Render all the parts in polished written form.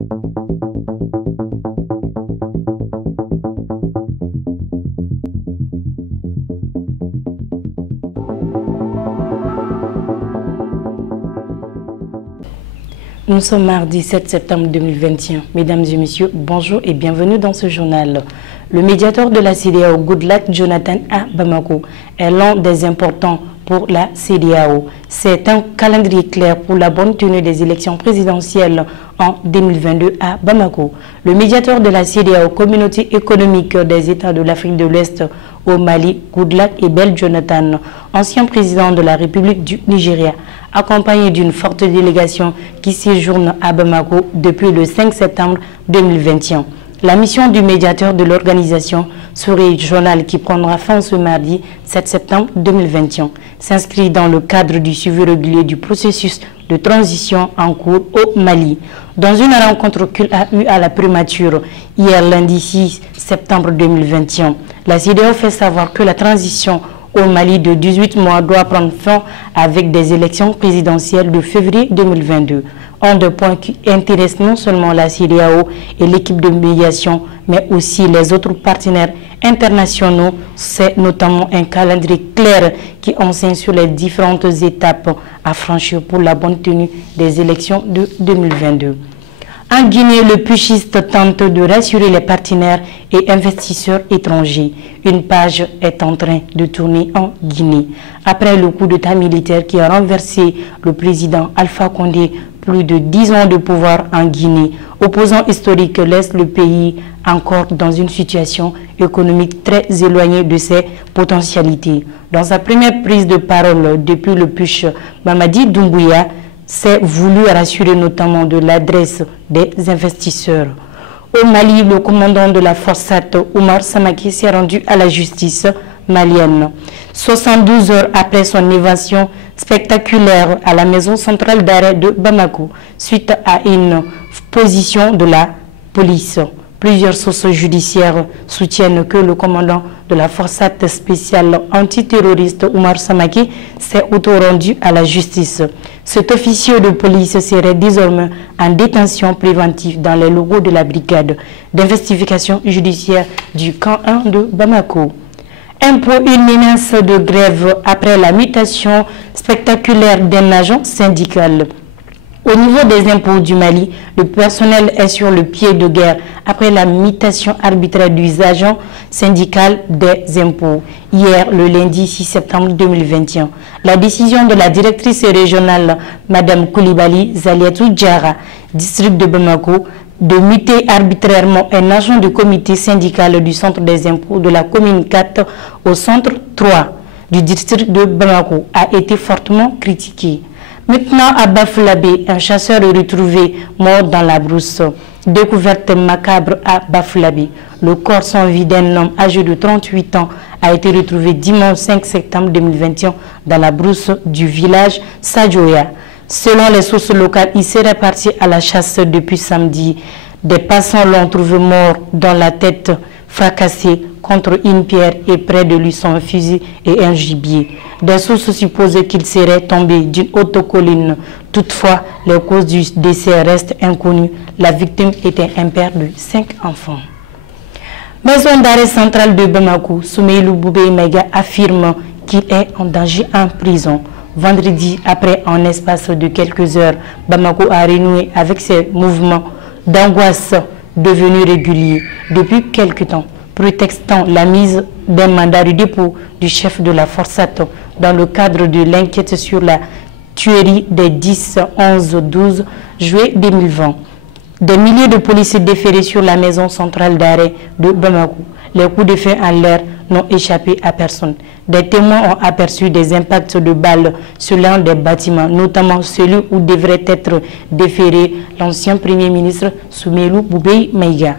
Nous sommes mardi 7 septembre 2021. Mesdames et messieurs, bonjour et bienvenue dans ce journal. Le médiateur de la CEDEAO, Goodluck Jonathan à Bamako, est l'un des importants pour la CEDEAO. C'est un calendrier clair pour la bonne tenue des élections présidentielles en 2022 à Bamako. Le médiateur de la CEDEAO, Communauté économique des États de l'Afrique de l'Ouest au Mali, Goodluck Ebele Jonathan, ancien président de la République du Nigeria, accompagné d'une forte délégation qui séjourne à Bamako depuis le 5 septembre 2021. La mission du médiateur de l'organisation régionale qui prendra fin ce mardi 7 septembre 2021 s'inscrit dans le cadre du suivi régulier du processus de transition en cours au Mali. Dans une rencontre qu'il a eue à la primature hier lundi 6 septembre 2021, la CEDEAO fait savoir que la transition au Mali de 18 mois doit prendre fin avec des élections présidentielles de février 2022. Un des points qui intéresse non seulement la CEDEAO et l'équipe de médiation, mais aussi les autres partenaires internationaux, c'est notamment un calendrier clair qui enseigne sur les différentes étapes à franchir pour la bonne tenue des élections de 2022. En Guinée, le putschiste tente de rassurer les partenaires et investisseurs étrangers. Une page est en train de tourner en Guinée. Après le coup d'État militaire qui a renversé le président Alpha Condé, plus de 10 ans de pouvoir en Guinée, opposant historique laisse le pays encore dans une situation économique très éloignée de ses potentialités. Dans sa première prise de parole depuis le putsch, Mamadi Doumbouya s'est voulu rassurer notamment de l'adresse des investisseurs. Au Mali, le commandant de la Forçat, Oumar Samaki, s'est rendu à la justice malienne. 72 heures après son évasion spectaculaire à la maison centrale d'arrêt de Bamako, suite à une position de la police. Plusieurs sources judiciaires soutiennent que le commandant de la Forçat spéciale antiterroriste Oumar Samaki s'est auto-rendu à la justice. Cet officier de police serait désormais en détention préventive dans les locaux de la brigade d'investigation judiciaire du camp 1 de Bamako. Une menace de grève après la mutation spectaculaire d'un agent syndical. Au niveau des impôts du Mali, le personnel est sur le pied de guerre après la mutation arbitraire des agents syndicaux des impôts. Hier, le lundi 6 septembre 2021, la décision de la directrice régionale, Mme Koulibaly Zaliatou Diarra, district de Bamako, de muter arbitrairement un agent du comité syndical du centre des impôts de la commune 4 au centre 3 du district de Bamako a été fortement critiqué. Maintenant, à Bafoullabé, un chasseur est retrouvé mort dans la brousse. Découverte macabre à Bafoullabé. Le corps sans vie d'un homme âgé de 38 ans a été retrouvé dimanche 5 septembre 2021 dans la brousse du village Sadjoya. Selon les sources locales, il serait parti à la chasse depuis samedi. Des passants l'ont trouvé mort dans la tête, fracassé contre une pierre et près de lui son fusil et un gibier. Des sources supposaient qu'il serait tombé d'une haute colline. Toutefois, les causes du décès restent inconnues. La victime était un père de 5 enfants. Maison d'arrêt centrale de Bamako, Soumeylou Boubé Maïga affirme qu'il est en danger en prison. Vendredi, après un espace de quelques heures, Bamako a renoué avec ses mouvements d'angoisse devenus réguliers depuis quelque temps, prétextant la mise d'un mandat de dépôt du chef de la Forçat dans le cadre de l'enquête sur la tuerie des 10, 11, 12 juillet 2020. Des milliers de policiers déférés sur la maison centrale d'arrêt de Bamako. Les coups de feu en l'air n'ont échappé à personne. Des témoins ont aperçu des impacts de balles sur l'un des bâtiments, notamment celui où devrait être déféré l'ancien Premier ministre Soumeylou Boubé Maïga.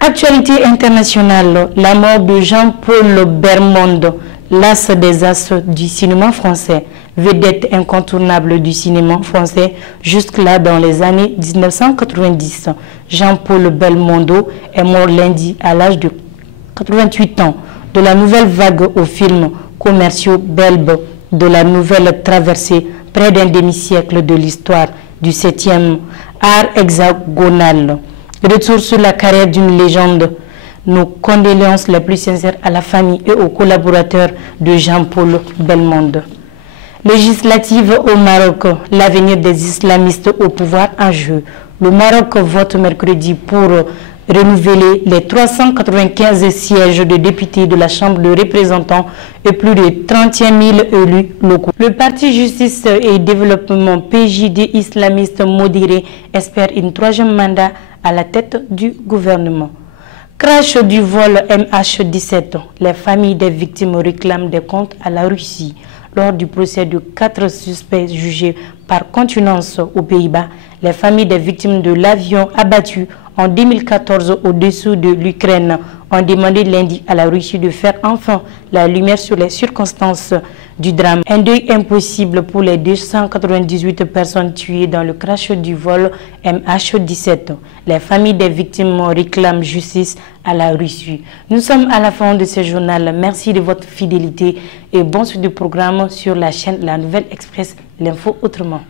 Actualité internationale, la mort de Jean-Paul Belmondo, l'as des as du cinéma français, vedette incontournable du cinéma français jusque-là dans les années 1990. Jean-Paul Belmondo est mort lundi à l'âge de 88 ans. De la nouvelle vague aux films commerciaux belges de la nouvelle traversée, près d'un demi-siècle de l'histoire du 7e art hexagonal. Retour sur la carrière d'une légende. Nos condoléances les plus sincères à la famille et aux collaborateurs de Jean-Paul Belmondo. Législative au Maroc, l'avenir des islamistes au pouvoir en jeu. Le Maroc vote mercredi pour renouveler les 395 sièges de députés de la Chambre de représentants et plus de 31 000 élus locaux. Le Parti Justice et Développement PJD islamiste modéré espère une troisième mandat à la tête du gouvernement. Crash du vol MH17. Les familles des victimes réclament des comptes à la Russie. Lors du procès de 4 suspects jugés par contumace aux Pays-Bas, les familles des victimes de l'avion abattu en 2014 au-dessous de l'Ukraine ont demandé lundi à la Russie de faire enfin la lumière sur les circonstances du drame. Un deuil impossible pour les 298 personnes tuées dans le crash du vol MH17. Les familles des victimes réclament justice à la Russie. Nous sommes à la fin de ce journal. Merci de votre fidélité et bon suite du programme sur la chaîne La Nouvelle Express, l'info autrement.